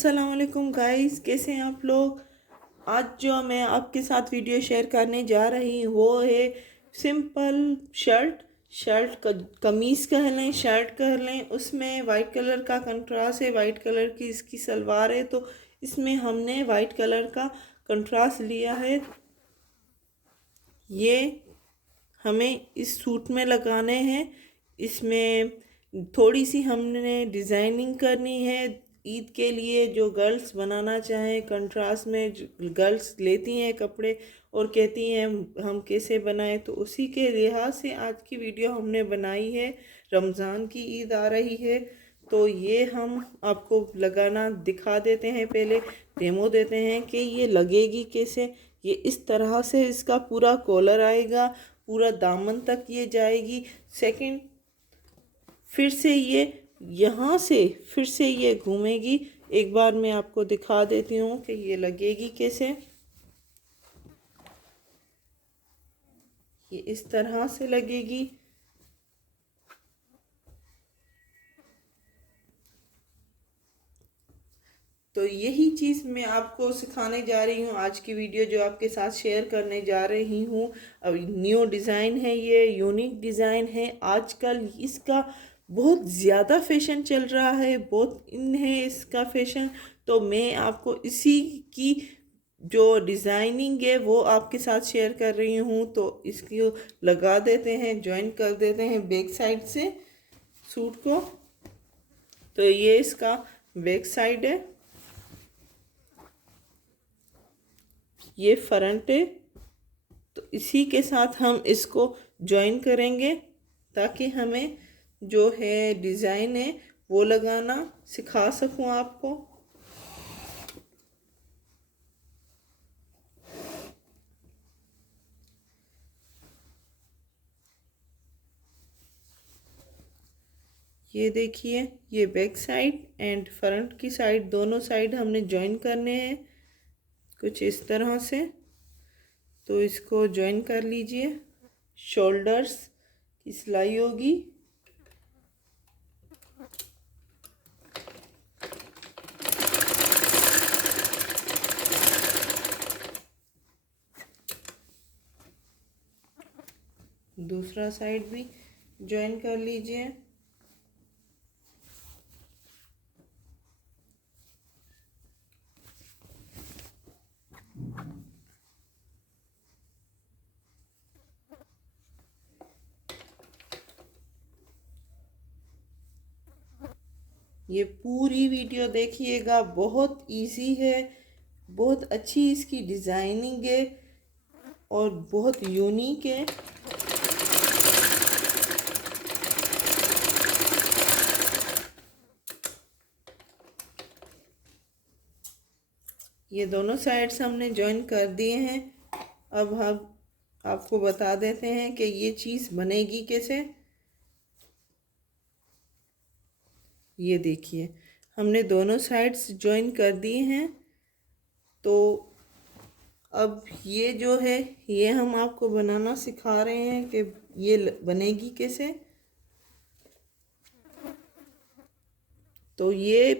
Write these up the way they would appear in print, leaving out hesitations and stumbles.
अस्सलाम वालेकुम गाइस, कैसे हैं आप लोग। आज जो मैं आपके साथ वीडियो शेयर करने जा रही हूँ वो है सिंपल शर्ट। कमीज़ कह लें, शर्ट कह लें, उसमें वाइट कलर का कंट्रास्ट है। वाइट कलर की इसकी सलवार है, तो इसमें हमने वाइट कलर का कंट्रास्ट लिया है। ये हमें इस सूट में लगाने हैं। इसमें थोड़ी सी हमने डिज़ाइनिंग करनी है ईद के लिए। जो गर्ल्स बनाना चाहें कंट्रास्ट में, गर्ल्स लेती हैं कपड़े और कहती हैं हम कैसे बनाएं, तो उसी के लिहाज से आज की वीडियो हमने बनाई है। रमज़ान की ईद आ रही है, तो ये हम आपको लगाना दिखा देते हैं। पहले डेमो देते हैं कि ये लगेगी कैसे। ये इस तरह से इसका पूरा कॉलर आएगा, पूरा दामन तक ये जाएगी। सेकंड, फिर से ये यहाँ से फिर से ये घूमेगी। एक बार मैं आपको दिखा देती हूँ कि ये लगेगी कैसे। ये इस तरह से लगेगी। तो यही चीज़ मैं आपको सिखाने जा रही हूँ। आज की वीडियो जो आपके साथ शेयर करने जा रही हूँ, अब न्यू डिज़ाइन है, ये यूनिक डिज़ाइन है। आजकल इसका बहुत ज़्यादा फैशन चल रहा है, बहुत इन है इसका फैशन। तो मैं आपको इसी की जो डिज़ाइनिंग है वो आपके साथ शेयर कर रही हूँ। तो इसको लगा देते हैं, ज्वाइन कर देते हैं बैक साइड से सूट को। तो ये इसका बैक साइड है, ये फ्रंट है। तो इसी के साथ हम इसको ज्वाइन करेंगे ताकि हमें जो है डिज़ाइन है वो लगाना सिखा सकूं आपको। ये देखिए, ये बैक साइड एंड फ्रंट की साइड, दोनों साइड हमने ज्वाइन करने हैं कुछ इस तरह से। तो इसको ज्वाइन कर लीजिए। शोल्डर्स की सिलाई होगी। दूसरा साइड भी ज्वाइन कर लीजिए। ये पूरी वीडियो देखिएगा, बहुत इजी है, बहुत अच्छी इसकी डिज़ाइनिंग है और बहुत यूनिक है। ये दोनों साइड्स हमने ज्वाइन कर दिए हैं। अब हम आपको बता देते हैं कि ये चीज़ बनेगी कैसे। ये देखिए, हमने दोनों साइड्स ज्वाइन कर दिए हैं। तो अब ये जो है ये हम आपको बनाना सिखा रहे हैं कि ये बनेगी कैसे। तो ये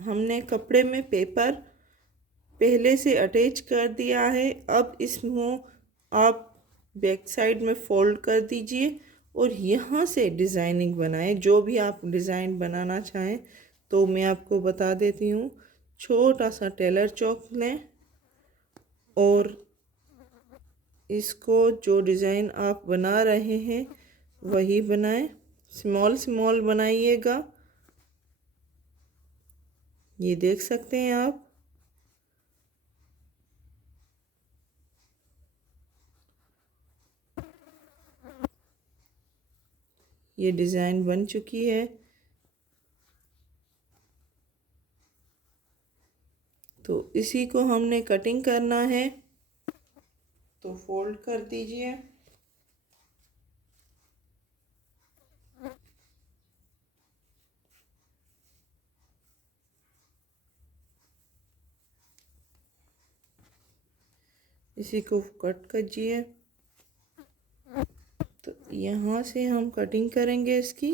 हमने कपड़े में पेपर पहले से अटैच कर दिया है। अब इसमें आप बैक साइड में फोल्ड कर दीजिए और यहाँ से डिज़ाइनिंग बनाएं, जो भी आप डिज़ाइन बनाना चाहें। तो मैं आपको बता देती हूँ, छोटा सा टेलर चौक लें और इसको जो डिज़ाइन आप बना रहे हैं वही बनाएं। स्मॉल स्मॉल बनाइएगा, ये देख सकते हैं आप। ये डिज़ाइन बन चुकी है। तो इसी को हमने कटिंग करना है, तो फोल्ड कर दीजिए। इसी को कट कीजिए। तो यहाँ से हम कटिंग करेंगे इसकी।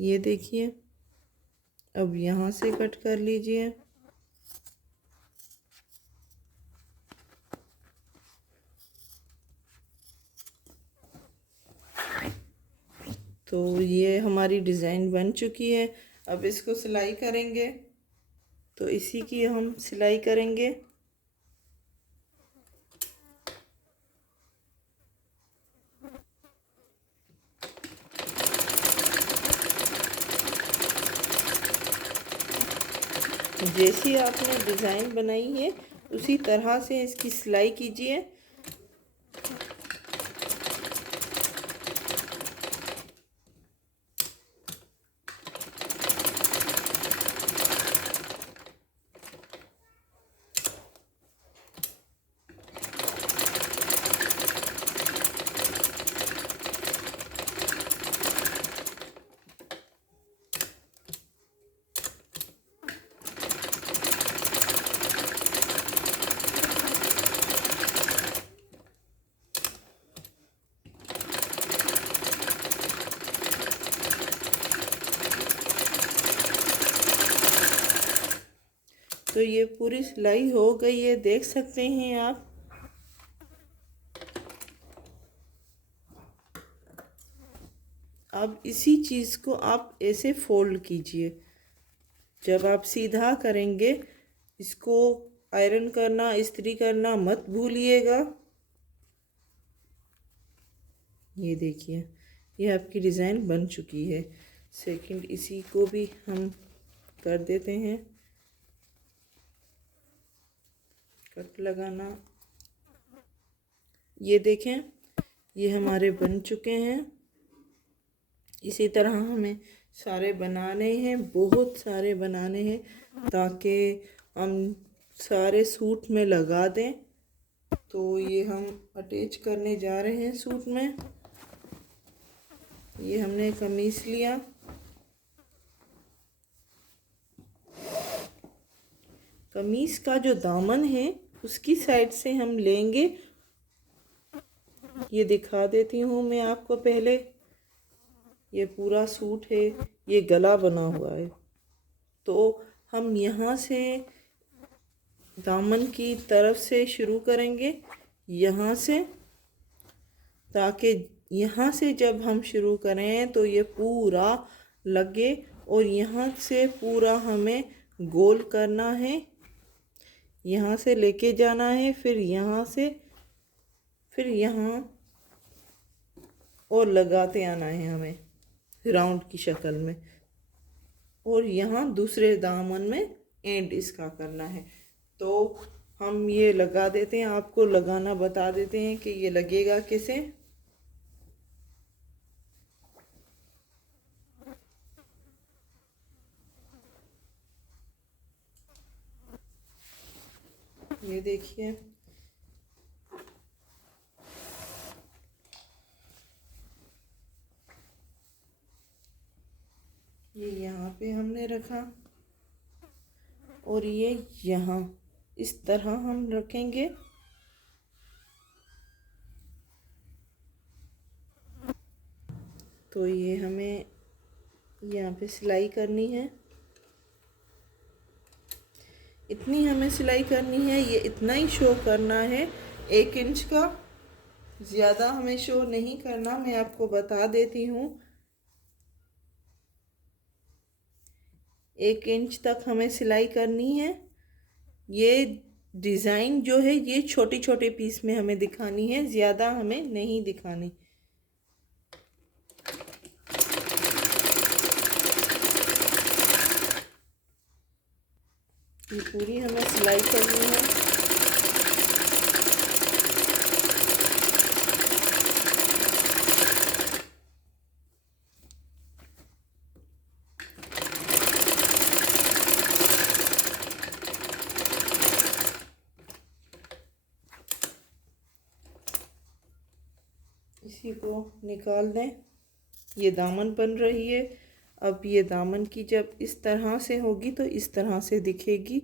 ये देखिए, अब यहाँ से कट कर लीजिए। तो ये हमारी डिज़ाइन बन चुकी है। अब इसको सिलाई करेंगे, तो इसी की हम सिलाई करेंगे। जैसी आपने डिज़ाइन बनाई है उसी तरह से इसकी सिलाई कीजिए। तो ये पूरी सिलाई हो गई है, देख सकते हैं आप। अब इसी चीज़ को आप ऐसे फोल्ड कीजिए। जब आप सीधा करेंगे, इसको आयरन करना, इस्त्री करना मत भूलिएगा। ये देखिए, ये आपकी डिज़ाइन बन चुकी है। सेकंड इसी को भी हम कर देते हैं, कट लगाना। ये देखें, ये हमारे बन चुके हैं। इसी तरह हमें सारे बनाने हैं, बहुत सारे बनाने हैं, ताकि हम सारे सूट में लगा दें। तो ये हम अटैच करने जा रहे हैं सूट में। ये हमने कमीज लिया, कमीज का जो दामन है उसकी साइड से हम लेंगे। ये दिखा देती हूँ मैं आपको पहले। ये पूरा सूट है, ये गला बना हुआ है, तो हम यहाँ से दामन की तरफ से शुरू करेंगे, यहाँ से, ताकि यहाँ से जब हम शुरू करें तो ये पूरा लगे। और यहाँ से पूरा हमें गोल करना है, यहाँ से लेके जाना है, फिर यहाँ से, फिर यहाँ, और लगाते आना है हमें राउंड की शक्ल में। और यहाँ दूसरे दामन में एंड इसका करना है। तो हम ये लगा देते हैं, आपको लगाना बता देते हैं कि ये लगेगा कैसे। ये देखिए, ये यहाँ पे हमने रखा और ये यहाँ इस तरह हम रखेंगे। तो ये हमें यहाँ पे सिलाई करनी है, इतनी हमें सिलाई करनी है। ये इतना ही शो करना है, 1 इंच का, ज़्यादा हमें शो नहीं करना। मैं आपको बता देती हूँ, 1 इंच तक हमें सिलाई करनी है। ये डिज़ाइन जो है ये छोटे छोटे पीस में हमें दिखानी है, ज़्यादा हमें नहीं दिखानी। ये पूरी हमें सिलाई करनी है। इसी को निकाल दें, ये दामन बन रही है। अब ये दामन की जब इस तरह से होगी तो इस तरह से दिखेगी।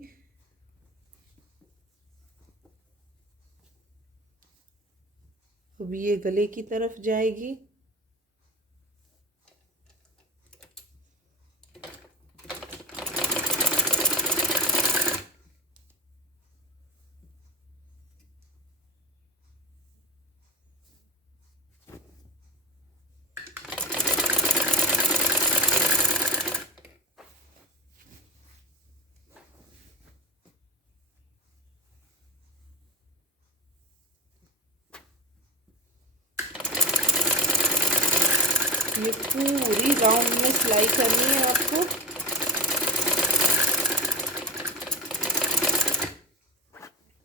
अब ये गले की तरफ जाएगी। ये पूरी राउंड में सिलाई करनी है आपको।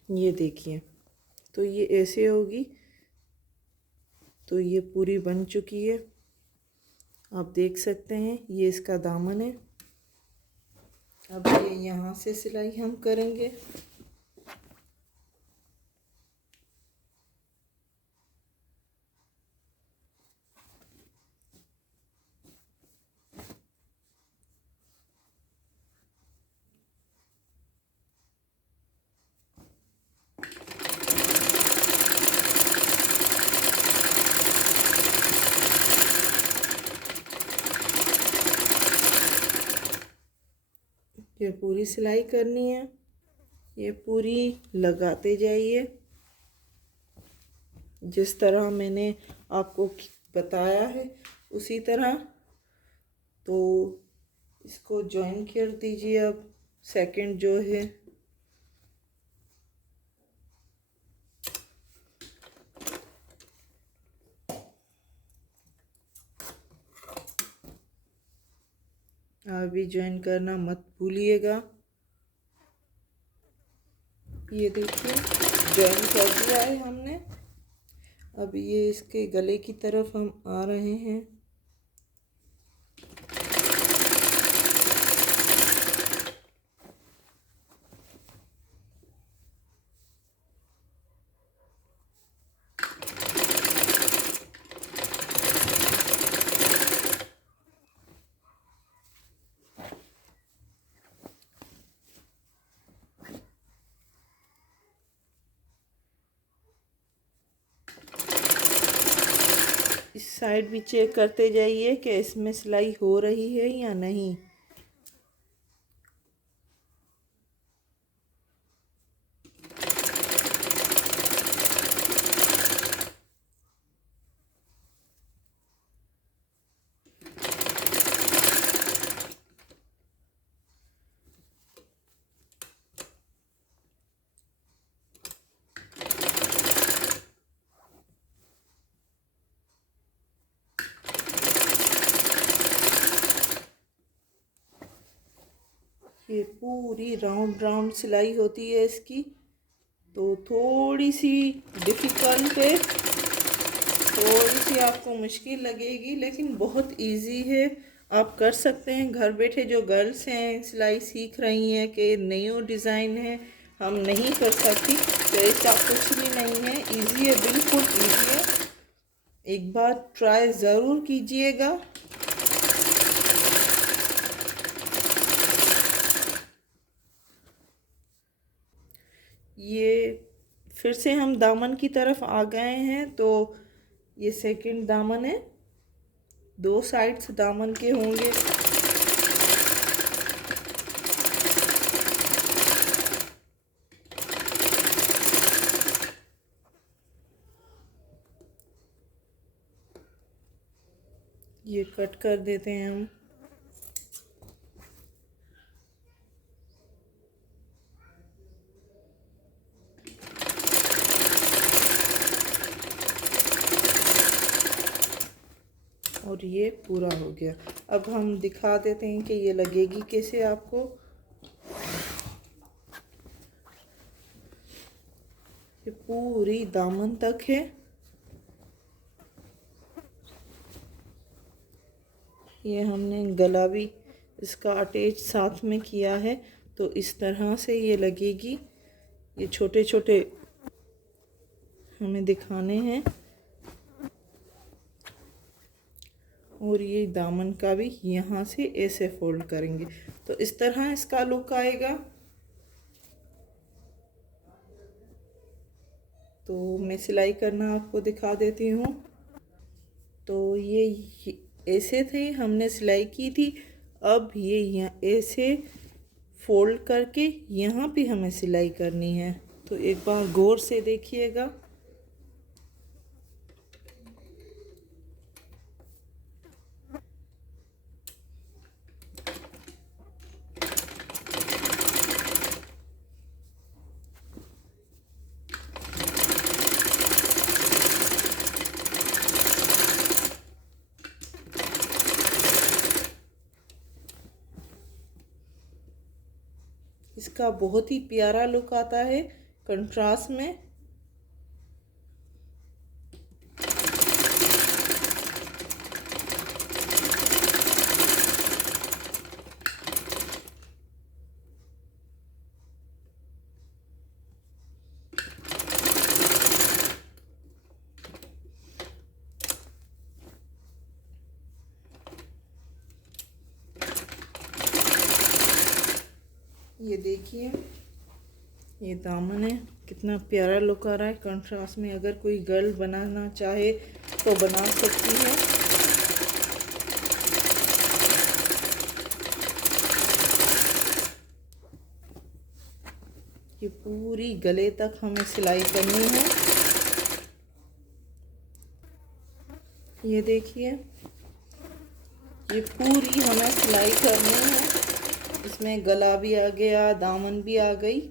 ये देखिए, तो ये ऐसे होगी। तो ये पूरी बन चुकी है, आप देख सकते हैं। ये इसका दामन है। अब ये यहाँ से सिलाई हम करेंगे। ये पूरी सिलाई करनी है। ये पूरी लगाते जाइए जिस तरह मैंने आपको बताया है उसी तरह। तो इसको जॉइन कर दीजिए। अब सेकंड जो है अभी ज्वाइन करना मत भूलिएगा। ये देखिए, ज्वाइन कर दिया है हमने। अब ये इसके गले की तरफ हम आ रहे हैं। इस साइड भी चेक करते जाइए कि इसमें सिलाई हो रही है या नहीं। ये पूरी राउंड राउंड सिलाई होती है इसकी। तो थोड़ी सी डिफ़िकल्ट है, थोड़ी सी आपको मुश्किल लगेगी, लेकिन बहुत इजी है। आप कर सकते हैं घर बैठे। जो गर्ल्स हैं सिलाई सीख रही हैं कि न्यू डिज़ाइन है, हम नहीं कर सकती, तो ऐसा कुछ भी नहीं है। इजी है, बिल्कुल इजी है। एक बार ट्राई ज़रूर कीजिएगा। ये फिर से हम दामन की तरफ आ गए हैं। तो ये सेकंड दामन है। दो साइड्स दामन के होंगे। ये कट कर देते हैं हम। और ये पूरा हो गया। अब हम दिखा देते हैं कि ये लगेगी कैसे आपको। ये पूरी दामन तक है। ये हमने गला भी इसका अटैच साथ में किया है, तो इस तरह से ये लगेगी। ये छोटे छोटे हमें दिखाने हैं। और ये दामन का भी यहाँ से ऐसे फोल्ड करेंगे, तो इस तरह इसका लुक आएगा। तो मैं सिलाई करना आपको दिखा देती हूँ। तो ये ऐसे थे, हमने सिलाई की थी। अब ये यहाँ ऐसे फोल्ड करके यहाँ पे हमें सिलाई करनी है। तो एक बार गौर से देखिएगा। इसका बहुत ही प्यारा लुक आता है कंट्रास्ट में। ये देखिए, ये दामन है, कितना प्यारा लुक आ रहा है कंट्रास्ट में। अगर कोई गर्ल बनाना चाहे तो बना सकती है। ये पूरी गले तक हमें सिलाई करनी है। ये देखिए, ये पूरी हमें सिलाई करनी है। इसमें गला भी आ गया, दामन भी आ गई।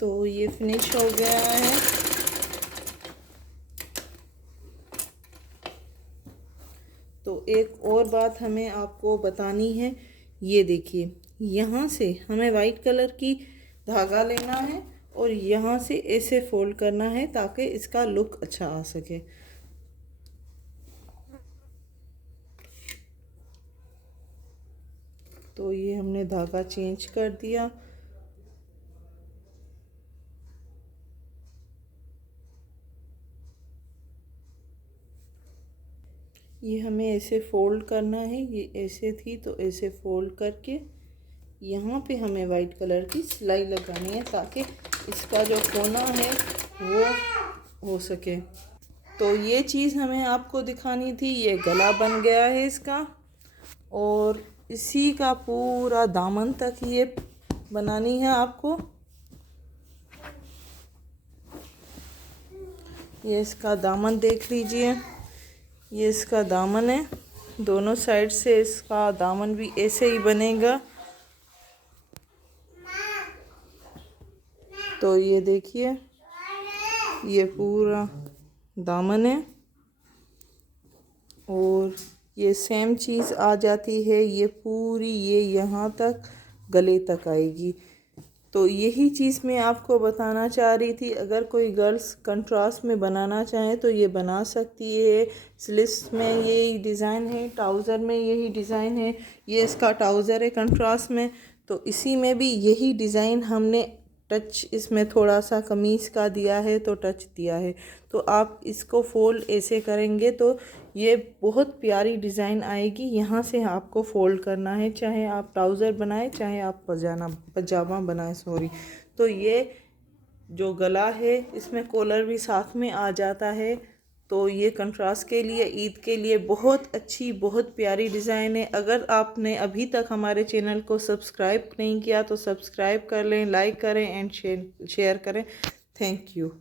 तो ये फिनिश हो गया है। तो एक और बात हमें आपको बतानी है। ये देखिए, यहाँ से हमें वाइट कलर की धागा लेना है और यहाँ से ऐसे फोल्ड करना है ताकि इसका लुक अच्छा आ सके। तो ये हमने धागा चेंज कर दिया। ये हमें ऐसे फोल्ड करना है। ये ऐसे थी तो ऐसे फोल्ड करके यहाँ पे हमें वाइट कलर की सिलाई लगानी है ताकि इसका जो कोना है वो हो सके। तो ये चीज़ हमें आपको दिखानी थी। ये गला बन गया है इसका, और इसी का पूरा दामन तक ये बनानी है आपको। ये इसका दामन देख लीजिए, ये इसका दामन है। दोनों साइड से इसका दामन भी ऐसे ही बनेगा। तो ये देखिए, ये पूरा दामन है और ये सेम चीज़ आ जाती है। ये पूरी ये यहाँ तक गले तक आएगी। तो यही चीज़ मैं आपको बताना चाह रही थी। अगर कोई गर्ल्स कंट्रास्ट में बनाना चाहे तो ये बना सकती है। स्लीव्स में यही डिज़ाइन है, ट्राउज़र में यही डिज़ाइन है। ये इसका ट्राउज़र है कंट्रास्ट में, तो इसी में भी यही डिज़ाइन हमने टच इसमें थोड़ा सा कमीज़ का दिया है तो टच दिया है। तो आप इसको फोल्ड ऐसे करेंगे तो ये बहुत प्यारी डिज़ाइन आएगी। यहाँ से आपको फ़ोल्ड करना है, चाहे आप ट्राउज़र बनाएं चाहे आप पजामा बनाएं, सॉरी। तो ये जो गला है इसमें कॉलर भी साथ में आ जाता है। तो ये कंट्रास्ट के लिए, ईद के लिए बहुत अच्छी, बहुत प्यारी डिज़ाइन है। अगर आपने अभी तक हमारे चैनल को सब्सक्राइब नहीं किया तो सब्सक्राइब कर लें, लाइक करें एंड शेयर करें। Thank you.